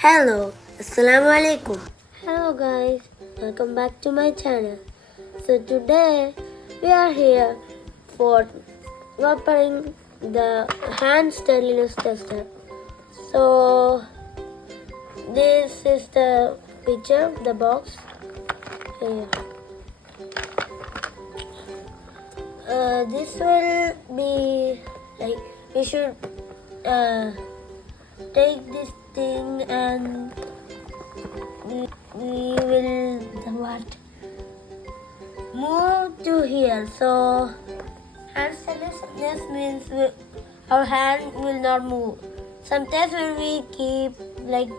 Hello, Assalamu alaikum. Hello guys, welcome back to my channel. So today we are here for opening the hand steadiness tester. So this is the picture, the box here. This will be like we should take this thing and we will move to here. So hand steadiness means our hand will not move. Sometimes when we keep like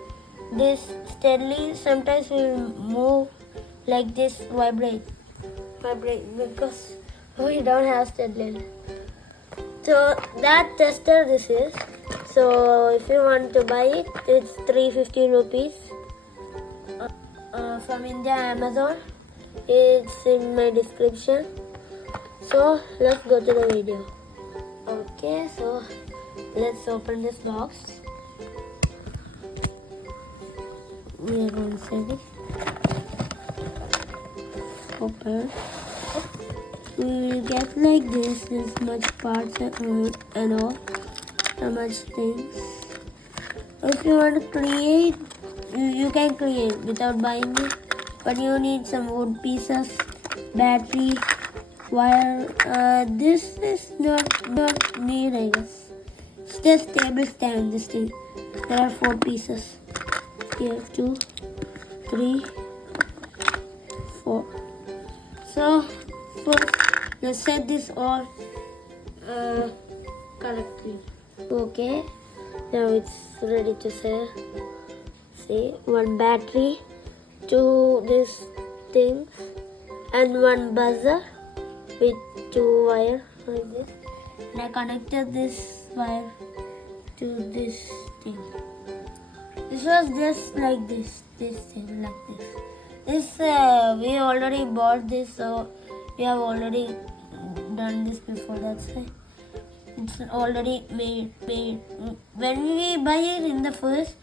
this steadily, sometimes we will move like this, vibrate because we don't have steadiness. So that tester this is. So if you want to buy it, it's 350 rupees from India, Amazon. It's in my description. So let's go to the video. Okay, so let's open this box. We are going to set it. Open. We will get like this much parts and all. So much things. If you want to create, you can create without buying it, but you need some wood pieces, battery, wire. This is not need, I guess. It's just table stand. This thing. There are 4 pieces. Here 2, 3, 4. So first, let's set this all correctly. Okay, now it's ready to say. See, 1 battery, 2 this things, and 1 buzzer with 2 wire like this. And I connected this wire to this thing. This was just like this thing like this. This we already bought this, so we have already done this before. That's why. It's already made. When we buy it in the first,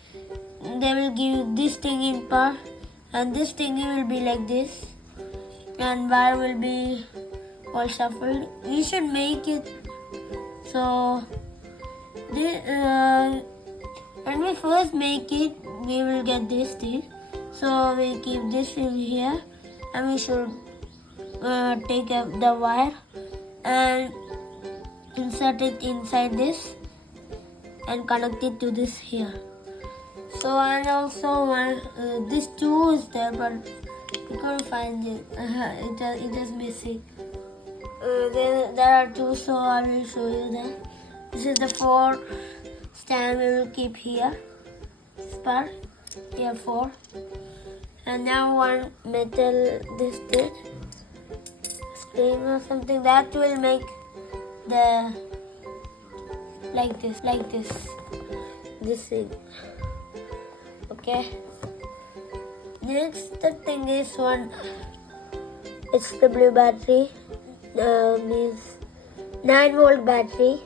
they will give this thing in part, and this thing will be like this, and wire will be all shuffled. We should make it so. When we first make it, we will get this thing. So we keep this in here, and we should take up the wire and insert it inside this and connect it to this here. So and also this 2 is there, but we couldn't find it. It is missing. There are 2, so I will show you that. This is the 4 stand we will keep here. This part here 4, and now 1 metal this thing, screen or something that will make the like this thing. Okay, next the thing is 1 HW battery, means 9-volt battery,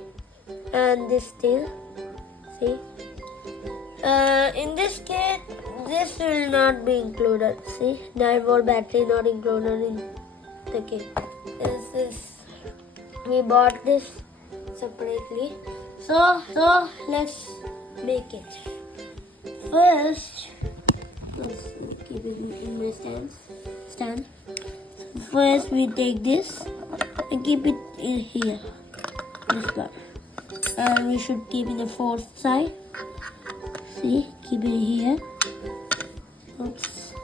and this thing. See, in this kit this will not be included. See, 9-volt battery not included in the kit. This is, we bought this separately. So let's make it. First, let's keep it in my stand. First we take this and keep it in here, this part, and we should keep in the 4th side. See, keep it here. Oops.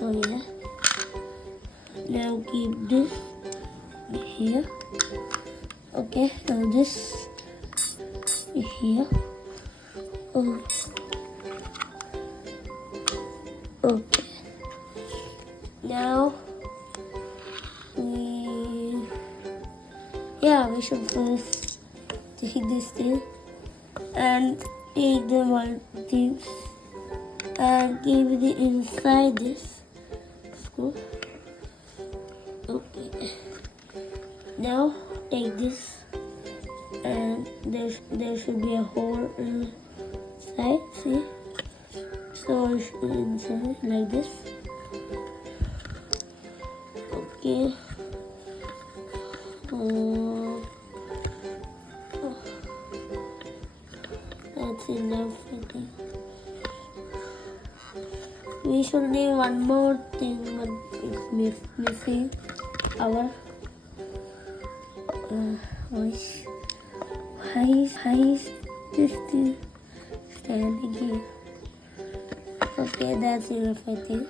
Oh yeah. Now keep this here. Okay, now this here. Oh. Okay. Now we should first take this thing and take the 1 things and keep it inside this screw. Okay. Now take this, and there should be a hole inside. See, So we should insert it like this. Okay. That's enough, I think. We should need one more thing, but it's missing our voice. Why is this thing standing here? Okay, that's enough, I think.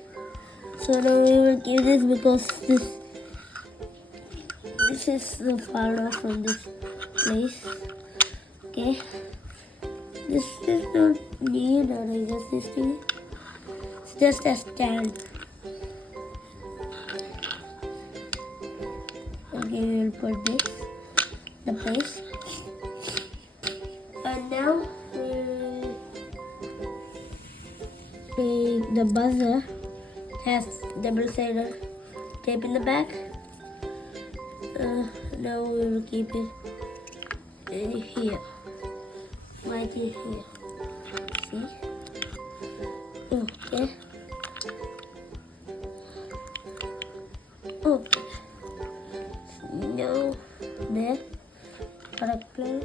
So now we will keep this because this is the far off from this place. Okay. This is not needed, I guess this thing. It's just a stand. Okay, we will put this in the place. And now we will take the buzzer. Has double-sided tape in the back. Now we will keep it in here. Right in here. See? Okay. Okay. Now there. Correct place.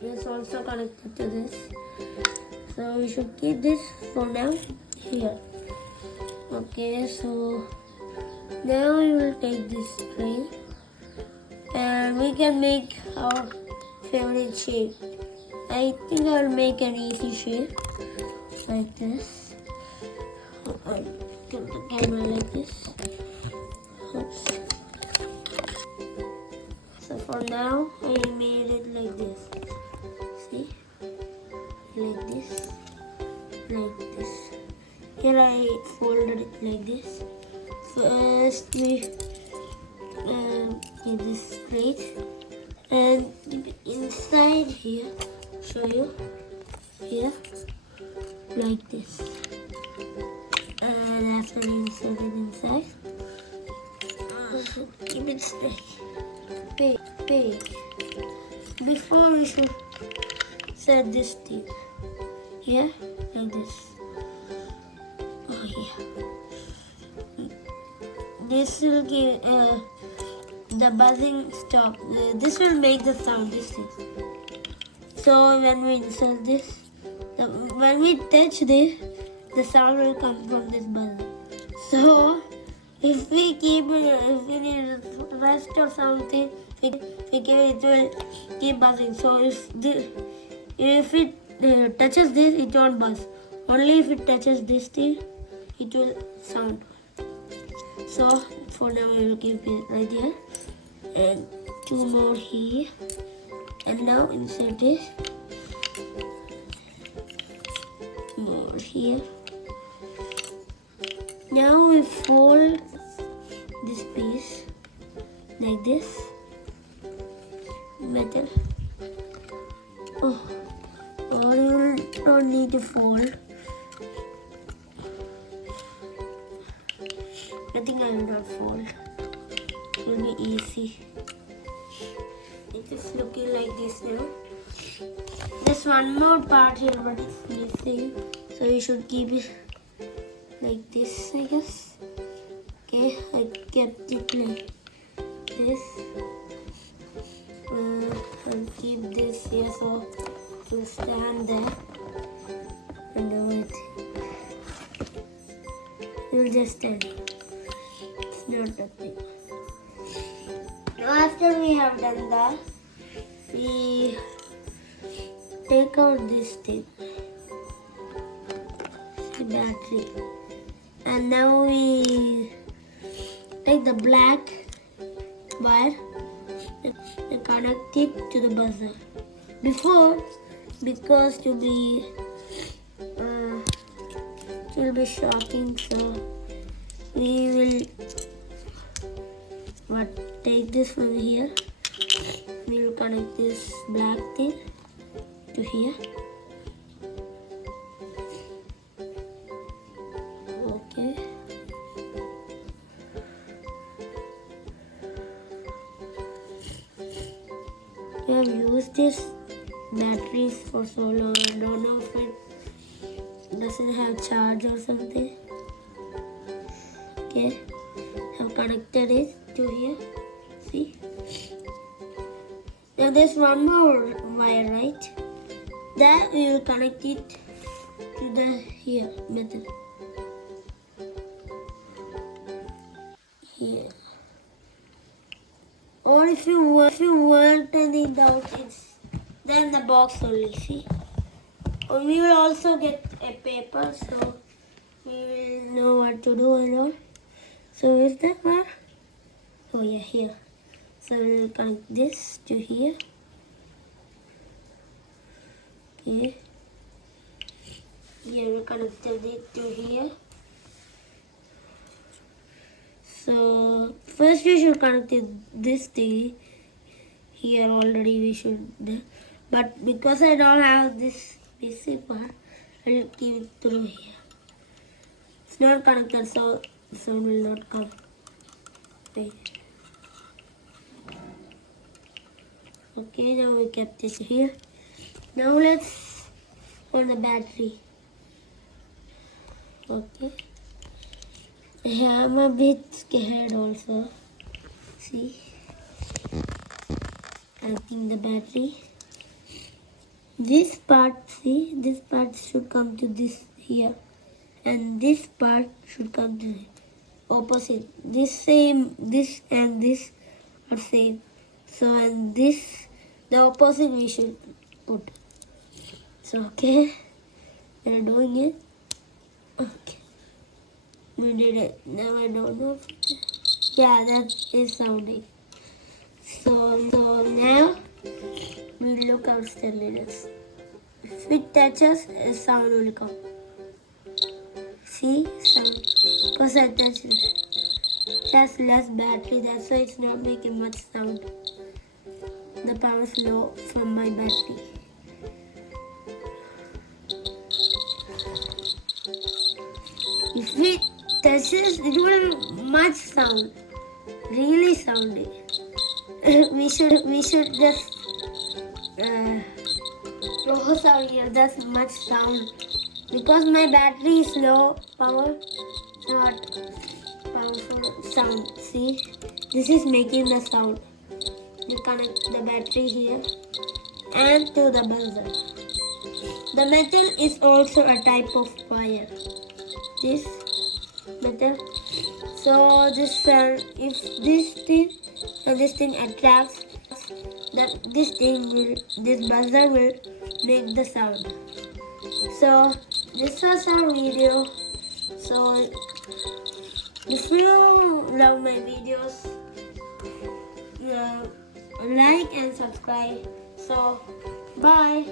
It's also connected to this. So we should keep this for now here. Okay, so now we will take this tray and we can make our favorite shape. I think I'll make an easy shape like this. I'll put the camera like this. Oops. So for now, I made it like this. See? Like this. Like this. Here I folded it like this. First we get this straight and keep it inside here. Show you here like this. And after we insert it inside, keep it straight. Page. Before we should set this thing here like this. Oh yeah. This will give the buzzing stop. This will make the sound. This thing. So when we insert this, when we touch this, the sound will come from this buzzer. So if we keep it, if we need rest or something, we keep it will keep buzzing. So if it touches this, it won't buzz. Only if it touches this thing, it will sound. So for now we will keep it right here and two more here. And now insert this more here. Now we fold this piece like this. Metal. Oh, or you don't need to fold. I think I will not fold. It will be easy. It is looking like this now. There's one more part here, but it's missing. So you should keep it like this, I guess. Okay, I kept it like this. I'll keep this here so it will stand there. And now it will just stand. It's not that big. Now after we have done that, we take out this thing, the battery, and now we take the black wire and connect it to the buzzer. Because it will be shocking, so we will take this from here. We will connect this black thing to here. Okay. We have used this batteries for so long. I don't know if it doesn't have charge or something. Okay, I've connected it to here. See? Now there's one more wire, right? That we will connect it to the here metal. Here. Or if you want any doubt, it's then the box only. See? Or we will also get a paper, so we will know what to do and all. So is that one? Oh yeah, here. So we will connect this to here. Okay. Here we connected it to here. So first we should connect this thing here already. We should, but because I don't have this PC part, I'll keep it through here. It's not connected, so sound will not come. Wait. Okay, now we kept it here. Now let's on the battery. Okay. I'm a bit scared also. See? I think the battery. This part, see? This part should come to this here. And this part should come to the opposite. This and this are same. So, and this, the opposite we should put. So, okay. We're doing it. Okay. We did it. Now I don't know. Yeah, that is sounding. So now we look at steadiness. If it touches, a sound will come. See? Sound. Because I touched it. It has less battery, that's why it's not making much sound. The power is low from my battery. If it touches, it will much sound. Really sounding. we should just close out here. That's much sound. Because my battery is low power, not powerful sound. See, this is making the sound. You connect the battery here and to the buzzer. The metal is also a type of wire. This metal. So this fan, if this thing attracts, this buzzer will make the sound. So this was our video. So if you love my videos, like and subscribe. So bye.